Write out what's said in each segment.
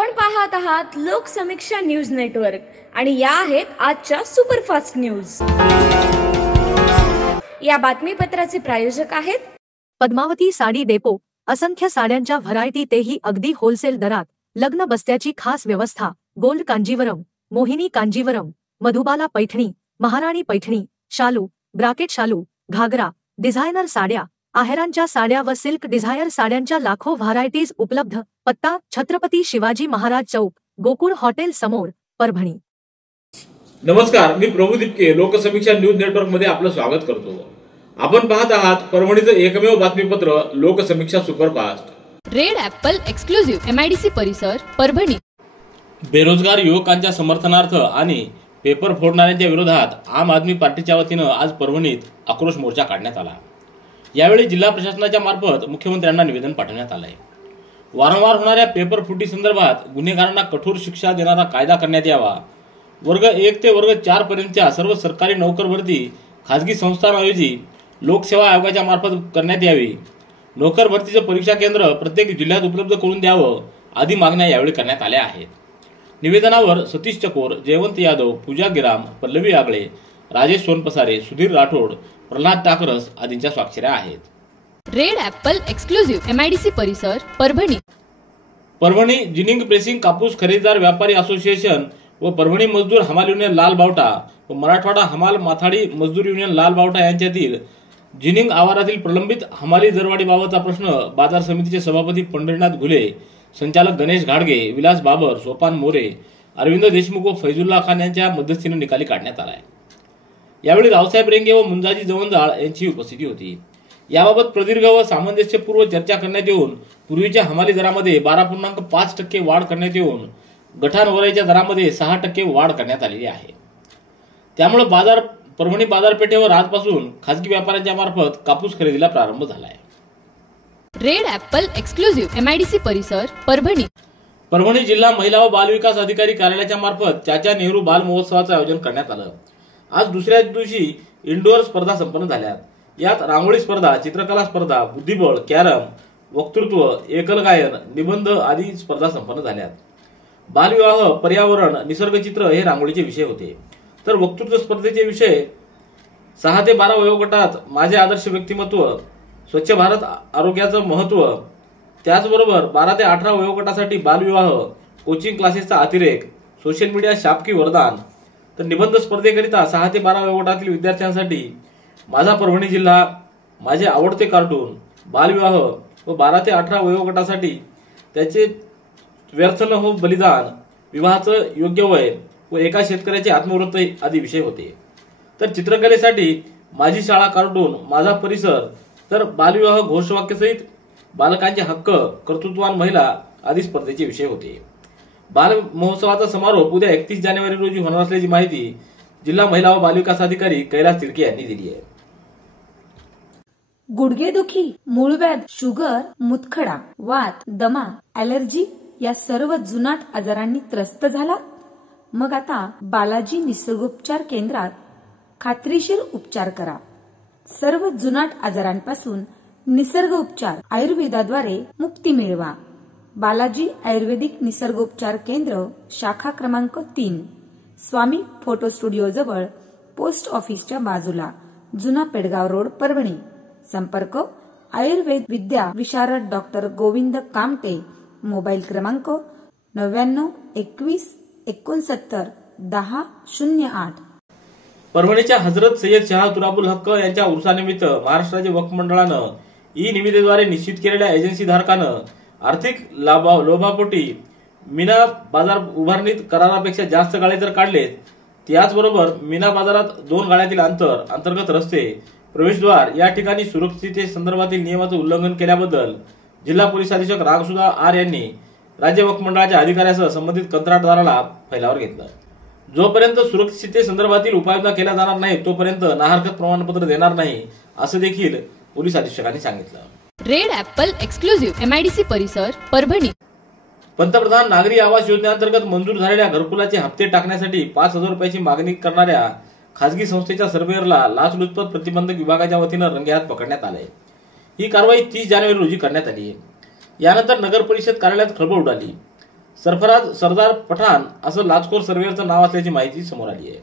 आपण पाहत आहात लोकसमीक्षा न्यूज नेटवर्क आणि या आहेत आजच्या सुपरफास्ट न्यूज। या बातमीपत्राचे प्रायोजक आहेत पद्मावती साडी डेपो। असंख्य साड्यांच्या व्हरायटी, तेही अगदी होलसेल दरात। लग्न बस्त्याची खास व्यवस्था। गोल्ड कांजीवरम, मोहिनी कांजीवरम, मधुबाला पैठणी, महाराणी पैठणी, शालू, ब्राकेट शालू, घागरा, डिझायनर साड्या, आहेरांच्या साड्या व सिल्क डिझायर साड्यांच्या लाखो व्हरायटीज उपलब्ध। पत्ता: छत्रपती शिवाजी महाराज चौक, गोकुळ हॉटेल समोर, परभणी। नमस्कार, मी प्रभू दिपके लोकसमीक्षा न्यूज नेटवर्क मध्ये आपलं स्वागत करतो। आपण पाहत आहात परभणीचं एकमेव बातमीपत्र Loksamiksha superfast. Red Apple exclusive MIDC परिसर, परभणी। बेरोजगार युवकांच्या समर्थनार्थ आणि पेपर फोडणाऱ्यांच्या विरोधात आम आदमी पार्टीच्या वतीनं आज परभणीत आक्रोश मोर्चा काढण्यात आला। यावेळी जिल्हा प्रशासनाच्या मार्फत मुख्यमंत्र्यांना निवेदन पाठवण्यात आलंय। वारंवार होणाऱ्या पेपर फुटी संदर्भात गुन्हेगारांना कठोर शिक्षा देणारा कायदा करण्यात यावा। वर्ग 1 ते वर्ग 4 पर्यंतच्या सर्व सरकारी नोकर भरती खासगी संस्थांऐवजी लोकसेवा आयोगाच्या मार्फत करण्यात यावी। नोकर भरतीचं परीक्षा केंद्र प्रत्येक जिल्ह्यात उपलब्ध करून द्यावं आदी मागण्या यावेळी करण्यात आल्या आहेत। निवेदनावर सतीश चकोर, जयवंत यादव, पूजा गिराम, पल्लवी आगळे, राजेश सोनपसारे, सुधीर राठोड, प्रल्हाद टाकरस आदींच्या स्वाक्षऱ्या आहेत। रेड ॲपल एक्सक्लुझिव्ह MIDC परिसर, परभणी। परभणी जिनिंग प्रेसिंग कापूस खरेदीदार व्यापारी असोसिएशन व परभणी मजदूर हमाल युनियन लाल बावटा व मराठवाडा हमाल माथाडी मजदूर युनियन लाल बावटा यांच्यातील जिनिंग आवारातील प्रलंबित हमाली दरवाढीबाबतचा प्रश्न बाजार समितीचे सभापती पंढरीनाथ घुले, संचालक गणेश घाडगे, विलास बाबर, सोपान मोरे, अरविंद देशमुख व फैजुल्ला खान यांच्या मध्यस्थीने निकाली काढण्यात आलाय। यावेळी रावसाहेब रेंगे व मुंजाजी जवंजाळ यांची उपस्थिती होती। याबाबत प्रदीर्घ व सामंजस्यपूर्व चर्चा करण्यात येऊन पूर्वीच्या हमाली दरामध्ये 12.5% वाढ करण्यात येऊन गठाणवरईच्या दरामध्ये 6% वाढ करण्यात आलेली आहे। त्यामुळे परभणी बाजारपेठेवर आजपासून खासगी व्यापाऱ्यांच्या मार्फत कापूस खरेदीला प्रारंभ झालाय। रेड ॲपल एक्सक्लुझिव्ह MIDC परिसर, परभणी। परभणी जिल्हा महिला व बाल विकास अधिकारी कार्यालयाच्या मार्फत चाचा नेहरू बाल महोत्सवाचं आयोजन करण्यात आलं। आज दुसऱ्या दिवशी इंडोर स्पर्धा संपन्न झाल्या। यात रांगोळी स्पर्धा, चित्रकला स्पर्धा, बुद्धिबळ, कॅरम, वक्तृत्व, एकल गायन, निबंध आदी स्पर्धा संपन्न झाल्या। बालविवाह, पर्यावरण, निसर्गचित्र हे रांगोळीचे विषय होते। तर वक्तृत्व स्पर्धेचे विषय 6 ते 12 वयोगटात माझे आदर्श व्यक्तिमत्व, स्वच्छ भारत, आरोग्याचं महत्व, त्याचबरोबर 12 ते 18 वयोगटासाठी बालविवाह, कोचिंग क्लासेसचा अतिरेक, सोशल मीडिया शाप की वरदान। तर निबंध स्पर्धेकरिता 6 ते 12 वयोगटातील विद्यार्थ्यांसाठी माझा परभणी जिल्हा, माझे आवडते कार्टून, बालविवाह व 12 ते 18 वयोगटासाठी त्याचे व्यर्थ न हो बलिदान, विवाहाचं योग्य वय व एका शेतकऱ्याची आत्मवृत्ती आदी विषय होते। तर चित्रकलेसाठी माझी शाळा कार्टून, माझा परिसर, तर बालविवाह घोषवाक्यसहित बालकांचे हक्क, कर्तृत्ववान महिला आदी स्पर्धेचे विषय होते। बाल महोत्सवाचा समारोप उद्या 31 जानेवारी रोजी होणार असल्याची माहिती जिल्हा महिला व बालविकास अधिकारी कैलास तिडके यांनी दिली आहे। गुडघेदुखी, मूळव्याध, शुगर, मुतखडा, वात, दमा, ॲलर्जी या सर्व जुनाट आजारांनी त्रस्त झाला? मग आता बालाजी निसर्गोपचार केंद्रात खात्रीशीर उपचार करा। सर्व जुनाट आजारांपासून निसर्ग उपचार आयुर्वेदाद्वारे मुक्ती मिळवा। बालाजी आयुर्वेदिक निसर्गोपचार केंद्र, शाखा क्रमांक 3, स्वामी फोटो स्टुडिओ जवळ, पोस्ट ऑफिसच्या बाजूला, जुना पेडगाव रोड, परभणी। संपर्क: आयुर्वेद विद्या विशारद डॉक्टर गोविंद कामटे। मोबाईल क्रमांक 99 21 69 10 08। परभणीच्या हजरत सय्यद शाह तुराबुल हक्क यांच्या उर्सानिमित्त महाराष्ट्र राज्य वक्फ मंडळानं ई-निविदेद्वारे निश्चित केलेल्या एजन्सी धारकानं आर्थिक लोभापोटी मीना बाजार उभारणीत करारापेक्षा जास्त गाळे जर काढलेत, त्याचबरोबर मीना बाजारात 2 गाळ्यातील अंतर, अंतर्गत रस्ते, प्रवेशद्वार या ठिकाणी सुरक्षिततेसंदर्भातील नियमाचं उल्लंघन केल्याबद्दल जिल्हा पोलीस अधीक्षक रागसुधा आर यांनी राज्य वक्फ मंडळाच्या अधिकाऱ्यासह संबंधित कंत्राटदाराला फैलावर घेतलं। जोपर्यंत सुरक्षिततेसंदर्भातील उपाययोजना केल्या जाणार नाही तोपर्यंत नाहरकत प्रमाणपत्र देणार नाही, असं देखील पोलीस अधीक्षकांनी सांगितलं। रेड ॲपल एक्सक्लुझिव्ह MIDC परिसर, परभणी। पंतप्रधान नागरी आवास योजनेअंतर्गत मंजूर झालेल्या घरकुलाचे हप्ते टाकण्यासाठी 5,000 रुपयाची मागणी करणाऱ्या खासगी संस्थेच्या सर्व्हेयरला लाचलुचपत प्रतिबंधक विभागाच्या वतीनं रंगेहात पकडण्यात आले। ही कारवाई 30 जानेवारी रोजी करण्यात आली आहे। यानंतर नगर परिषद कार्यालयात खळबळ उडाली। सरफराज सरदार पठाण असं लाचखोर सर्व्हेयरचं नाव असल्याची माहिती समोर आली आहे.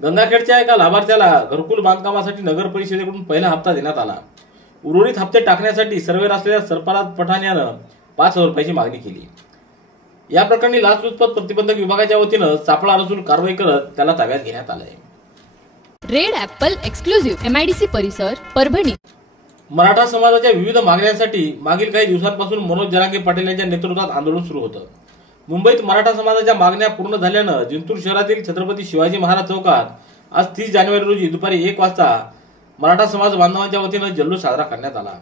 गंगाखेडच्या एका लाभार्थ्याला घरकुल बांधकामासाठी नगर परिषदेकडून पहिला हप्ता देण्यात आला. उर्वरित हप्ते टाकण्यासाठी सर्व्हेयर असलेल्या सरफराज पठाण यानं 5,000 रुपयाची मागणी केली. या प्रकरणी लाचलुचपत प्रतिबंधक विभागाच्या वतीनं सापळा रचून कारवाई करत त्याला ताब्यात घेण्यात आलंय. रेड ॲपल एक्सक्लुझिव्ह MIDC परिसर परभणी. मराठा समाजाच्या विविध मागण्यांसाठी मागील काही दिवसांपासून मनोज जरांगे पाटील यांच्या नेतृत्वात आंदोलन सुरू होतं. मुंबईत मराठा समाजाच्या मागण्या पूर्ण झाल्यानं जिंतूर शहरातील छत्रपती शिवाजी महाराज चौकात आज 30 जानेवारी रोजी दुपारी 1 वाजता मराठा समाज बांधवांच्या वतीनं जल्लोष साजरा करण्यात आला.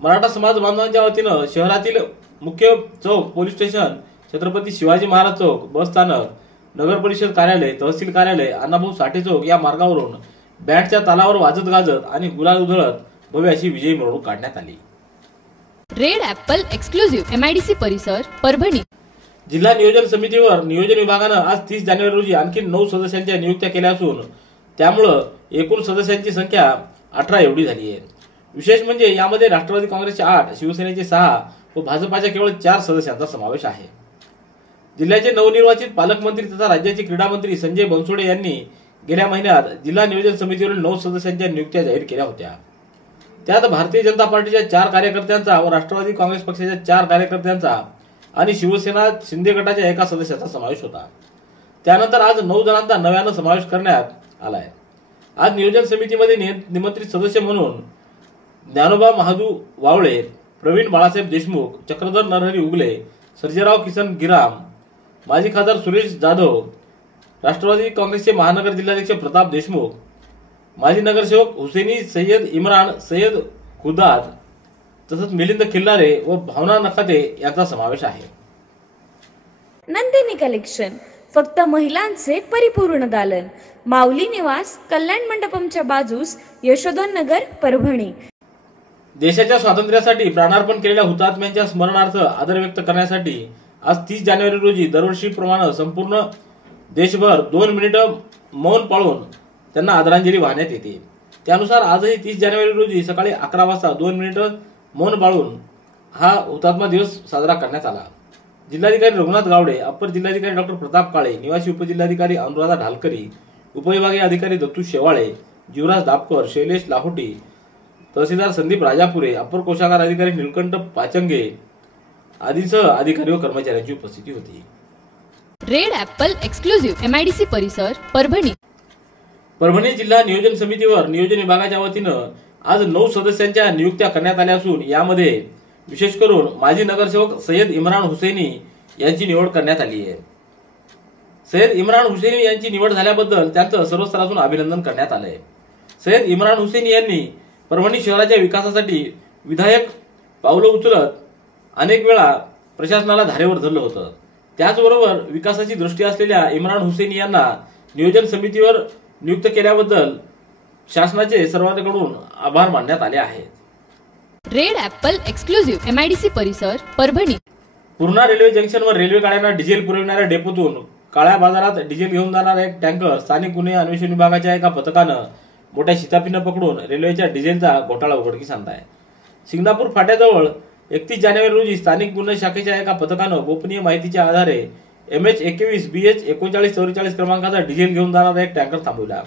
मराठा समाज बांधवांच्या वतीनं शहरातील मुख्य चौक, पोलीस स्टेशन, छत्रपती शिवाजी महाराज चौक, बस स्थानक, नगर परिषद कार्यालय, तहसील कार्यालय, अण्णाभाऊ साठे चौक या मार्गावरून बँडच्या तालावर वाजत गाजत आणि गुलाल उधळत भव्य अशी विजयी मिरवणूक काढण्यात आली. रेड ॲपल एक्सक्लुझिव्ह MIDC परिसर परभणी. जिल्हा नियोजन समितीवर नियोजन विभागानं आज 30 जानेवारी रोजी आणखी 9 सदस्यांच्या नियुक्त्या केल्या असून त्यामुळं एकूण सदस्यांची संख्या 18 एवढी झाली आहे. विशेष म्हणजे यामध्ये राष्ट्रवादी काँग्रेसचे 8, शिवसेनेचे 6 व भाजपाच्या केवळ 4 सदस्यांचा समावेश आहे. जिल्ह्याचे नवनिर्वाचित पालकमंत्री तथा राज्याचे क्रीडा मंत्री संजय बनसोडे यांनी गेल्या महिन्यात जिल्हा नियोजन समितीवरील 9 सदस्यांच्या नियुक्त्या जाहीर केल्या होत्या. त्यात भारतीय जनता पार्टीच्या 4 कार्यकर्त्यांचा व राष्ट्रवादी काँग्रेस पक्षाच्या 4 कार्यकर्त्यांचा आणि शिवसेना शिंदे गटाच्या 1 सदस्याचा समावेश होता. त्यानंतर आज 9 जणांचा नव्यानं समावेश करण्यात आलाय. आज नियोजन समितीमध्ये निमंत्रित सदस्य म्हणून ज्ञानोबा महादू वावळे, प्रवीण बाळासाहेब देशमुख, चक्रधर नरहरी उगले, सर्जेराव किसन गिराम, माजी खासदार सुरेश जाधव, राष्ट्रवादी काँग्रेसचे महानगर जिल्हाध्यक्ष प्रताप देशमुख, माजी नगरसेवक हुसेनी सय्यद इम्रान सय्यद खुदाद तसंच मिलिंद खिल्लारे व भावना नखाते यांचा समावेश आहे. नंदिनी कलेक्शन, फक्त महिलांचे परिपूर्ण दालन, माऊली निवास, कल्याण मंडपमच्या बाजूस, यशोधन नगर, परभणी. देशाच्या स्वातंत्र्यासाठी प्राणार्पण केलेल्या हुतात्म्यांच्या स्मरणार्थ आदर व्यक्त करण्यासाठी आज 30 जानेवारी रोजी दरवर्षीप्रमाणे संपूर्ण देशभर 2 मिनिटं मौन पाळून त्यांना आदरांजली वाहण्यात येते. त्यानुसार आजही 30 जानेवारी रोजी सकाळी 11 वाजता 2 मिनिटं मौन पाळून हा हुतात्मा दिवस साजरा करण्यात आला. जिल्हाधिकारी रघुनाथ गावडे, अप्पर जिल्हाधिकारी डॉक्टर प्रताप काळे, निवासी उपजिल्हाधिकारी अनुराधा ढालकरी, उपविभागीय अधिकारी दत्तू शेवाळे, जीवराज दापकर, शैलेश लाहोटी, तहसीलदार संदीप राजापुरे, अप्पर कोषागार अधिकारी निलकंठ पाचंगे आदींसह अधिकारी व कर्मचाऱ्यांची उपस्थिती होती. रेड ॲपल एक्सक्लुझिव्ह MIDC परिसर परभणी. परभणी जिल्हा नियोजन समितीवर नियोजन विभागाच्या वतीनं आज 9 सदस्यांच्या नियुक्त्या करण्यात आल्या असून यामध्ये विशेष करून माजी नगरसेवक सय्यद इम्रान हुसैनी यांची निवड करण्यात आली आहे. सय्यद इम्रान हुसैनी यांची निवड झाल्याबद्दल त्यांचं सर्व स्तरातून अभिनंदन करण्यात आलंय. सय्यद इम्रान हुसैनी यांनी परभणी शहराच्या विकासासाठी विधायक पावलं उचलत अनेक वेळा प्रशासनाला धारेवर धरलं होतं. त्याचबरोबर विकासाची दृष्टी असलेल्या इम्रान हुसैनी यांना नियोजन समितीवर नियुक्त केल्याबद्दल शासनाचे सर्वांकडून आभार मानण्यात आले आहेत. रेड ॲपल एक्सक्लुझिव्ह MIDC परिसर परभणी. पूर्णा रेल्वे जंक्शनवर रेल्वे गाड्यांना डिझेल पुरविणाऱ्या डेपोतून काळ्या बाजारात डिझेल घेऊन जाणारा एक टँकर स्थानिक गुन्हे अन्वेषण विभागाच्या एका पथकानं मोठ्या शिताफीनं पकडून रेल्वेच्या डिझेलचा घोटाळा उघडकीस आणलाय. सिंगणापूर फाट्याजवळ 31 जानेवारी रोजी स्थानिक गुन्हे शाखेच्या एका पथकानं गोपनीय माहितीच्या आधारे MH21 BH 3944 क्रमांकाचा डिझेल घेऊन जाणारा एक टँकर थांबवला.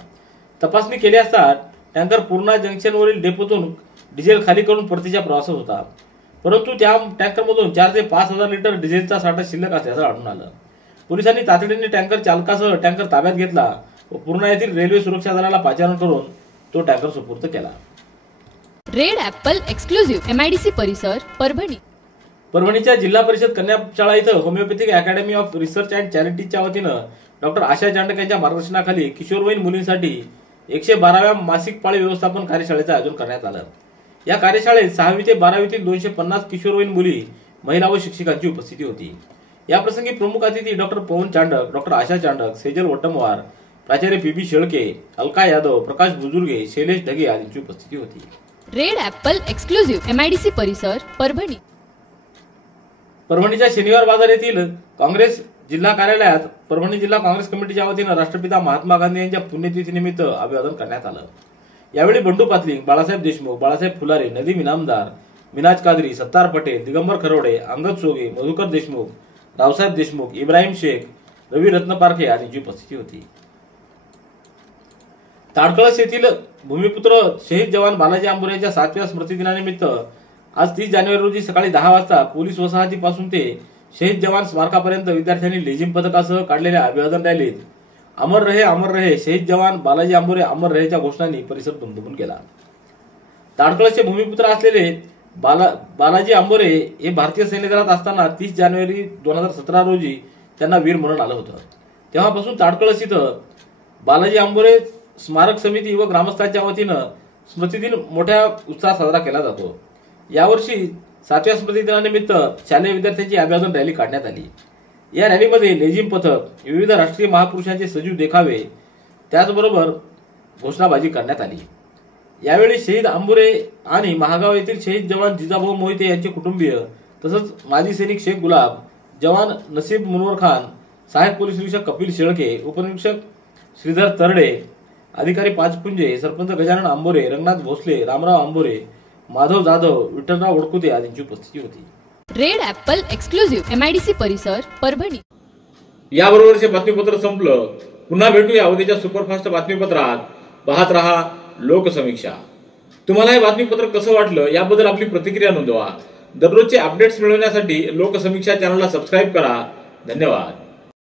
तपासणी केली असता टँकर पूर्णा जंक्शनवरील डेपोतून डिझेल खाली करून परतीच्या प्रवासात होता. परंतु त्या टँकरमधून 4 ते 5 हजार लिटर डिझेलचा साठा शिल्लक असल्याचं आढळून आलं. पोलिसांनी तातडीने टँकर चालकासह टँकर ताब्यात घेतला व पूर्णा येथील रेल्वे सुरक्षा दलाला पाचारण करून तो टँकर सुपूर्द केला. रेड ॲपल एक्सक्लुझिव्ह MIDC परिसर परभणी. परभणीच्या जिल्हा परिषद कन्या शाळा इथं homeopathic academy of research and चॅरिटीच्या वतीनं डॉक्टर आशा चांडक यांच्या मार्गदर्शनाखाली किशोरवयीन मुलींसाठी 112व्या मासिक पाळी व्यवस्थापन कार्यशाळेचं आयोजन करण्यात आलं. या कार्यशाळेत 6वी ते 12वीतील 250 किशोरवयीन मुली, महिला व शिक्षकांची उपस्थिती होती. याप्रसंगी प्रमुख अतिथी डॉक्टर पवन चांडक, डॉक्टर आशा चांडक, सेजल वटमवार, प्राचार्य PB शेळके, अलका यादव, प्रकाश बुजुर्गे, शैलेश ढगे आदींची उपस्थिती होती. रेड ॲपल एक्सक्लुझिव्ह MIDC परिसर परभणी. परभणीच्या शनिवार बाजार येथील काँग्रेस जिल्हा कार्यालयात परभणी जिल्हा काँग्रेस कमिटीच्या वतीनं राष्ट्रपिता महात्मा गांधी यांच्या पुण्यतिथीनिमित्त अभिवादन करण्यात आलं. यावेळी बंडू पातलिंग, बाळासाहेब देशमुख, बाळासाहेब फुलारे, नदीम इनामदार, मिनाज कादरी, सत्तार पटेल, दिगंबर खरवडे, अंगद सोगे, मधुकर देशमुख, रावसाहेब देशमुख, इब्राहिम शेख, रवी रत्नपारखे आदींची उपस्थिती होती. ताडकळस येथील भूमिपुत्र शहीद जवान बालाजी आंबोरे यांच्या 7व्या स्मृतिदिनानिमित्त आज 30 जानेवारी रोजी सकाळी 10 वाजता पोलीस वसाहतीपासून ते शहीद जवान स्मारकापर्यंत विद्यार्थ्यांनी लेझिम पथकासह काढलेल्या अभिवादन रॅलीत अमर रहे शहीद जवान बालाजी आंबोरे अमर रहेच्या घोषणांनी परिसर दुमदुमून गेला. ताडकळसचे भूमिपुत्र असलेले बालाजी आंबोरे हे भारतीय सैन्य दलात असताना 30 जानेवारी 2017 रोजी त्यांना वीरमरण आलं होतं. तेव्हापासून ताडकळस इथं बालाजी आंबोरे स्मारक समिती व ग्रामस्थांच्या वतीनं स्मृतिदिन मोठ्या उत्साहात साजरा केला जातो. यावर्षी 7व्या स्मृतिदिनानिमित्त शालेय विद्यार्थ्यांची अभिवादन रॅली काढण्यात आली. या रॅलीमध्ये लेझिम पथक, विविध राष्ट्रीय महापुरुषांचे सजीव देखावे, त्याचबरोबर घोषणाबाजी करण्यात आली. यावेळी शहीद आंबोरे आणि महागाव येथील शहीद जवान जिजाभाऊ मोहिते यांचे कुटुंबीय तसंच माजी सैनिक शेख गुलाब, जवान नसीब मुनवर खान, सहाय्यक पोलीस निरीक्षक कपिल शेळके, उपनिरीक्षक श्रीधर तरडे, अधिकारी पाचपुंजे, सरपंच गजानन आंबोरे, रंगनाथ भोसले, रामराव आंबोरे, माधव जाधव, विठ्ठलराव वडकुते आदींची उपस्थिती होती. रेड ॲपल एक्सक्लुझिव्ह MIDC परिसर परभणी. याबरोबरचे बातमीपत्र संपलं. पुन्हा भेटूया उद्याच्या सुपरफास्ट बातमीपत्रात. पाहत रहा लोकसमीक्षा. तुम्हाला हे बातमीपत्र कसं वाटलं याबद्दल आपली प्रतिक्रिया नोंदवा. दररोजचे अपडेट्स मिळवण्यासाठी लोकसमीक्षा चॅनलला सबस्क्राईब करा. धन्यवाद.